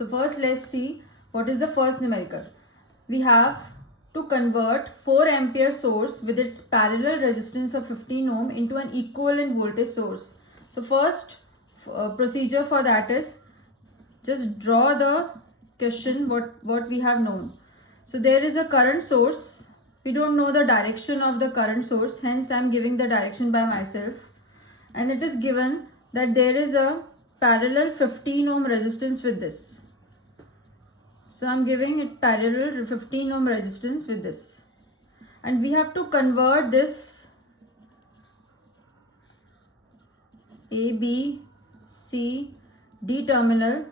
So first let's see what is the first numerical. We have to convert 4 ampere source with its parallel resistance of 15 ohm into an equivalent voltage source. So first procedure for that is just draw the question what we have known. So there is a current source. We don't know the direction of the current source, hence I am giving the direction by myself. And it is given that there is a parallel 15 ohm resistance with this. So I am giving it parallel 15 ohm resistance with this. And we have to convert this A, B, C, D terminal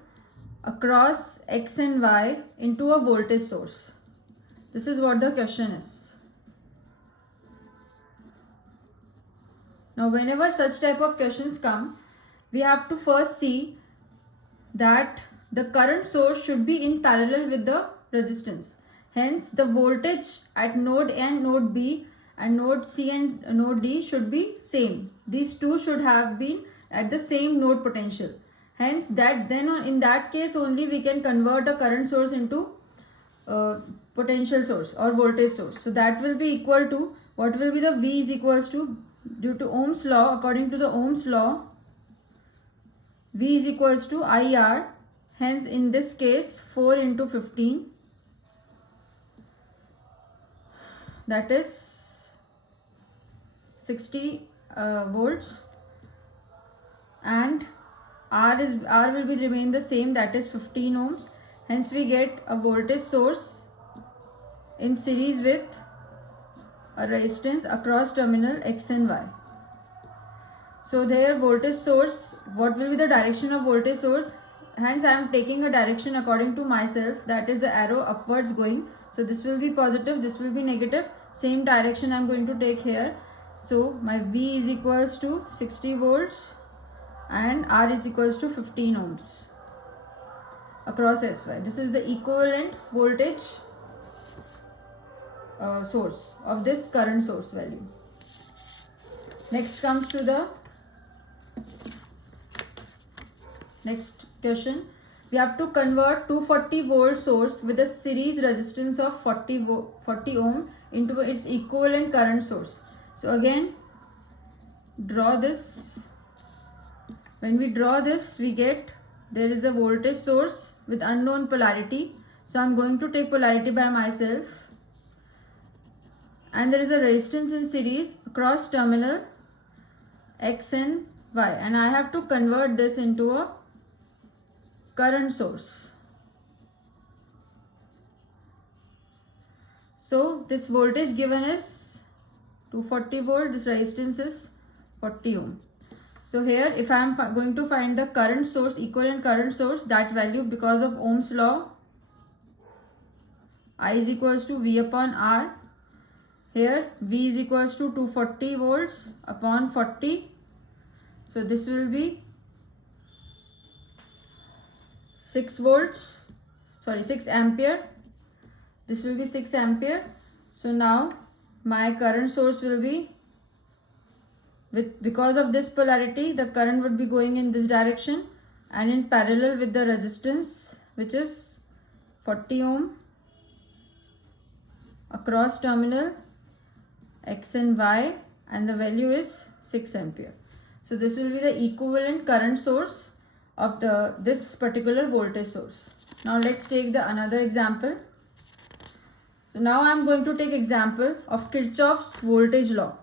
across X and Y into a voltage source. This is what the question is. Now whenever such type of questions come, we have to first see that the current source should be in parallel with the resistance. Hence the voltage at node A and node B and node C and node D should be same. These two should have been at the same node potential. Hence that then in that case only we can convert a current source into potential source or voltage source. So that will be equal to, what will be the V is equals to, due to Ohm's law, according to the Ohm's law, V is equals to IR. Hence in this case 4 into 15, that is 60 volts, and R will be remain the same, that is 15 ohms. Hence we get a voltage source in series with a resistance across terminal X and Y. So there voltage source, what will be the direction of voltage source? Hence I am taking a direction according to myself, that is the arrow upwards going. So this will be positive, this will be negative. Same direction I am going to take here. So my V is equals to 60 volts and R is equals to 15 ohms across SY. This is the equivalent voltage source of this current source value. Next comes to the next question. We have to convert 240 volt source with a series resistance of 40 ohm into its equivalent current source. So again draw this. When we draw this, we get there is a voltage source with unknown polarity. So I am going to take polarity by myself. And there is a resistance in series across terminal X and Y. And I have to convert this into a current source. So this voltage given is 240 volt, this resistance is 40 ohm. So here if I am going to find the current source, equivalent current source, that value because of Ohm's law, I is equals to V upon R. Here V is equals to 240 volts upon 40. So this will be 6 ampere. This will be 6 ampere. So now my current source will be, because of this polarity, the current would be going in this direction and in parallel with the resistance, which is 40 ohm across terminal X and Y, and the value is 6 ampere. So this will be the equivalent current source of this particular voltage source. Now let's take the another example. So now I am going to take example of Kirchhoff's voltage law.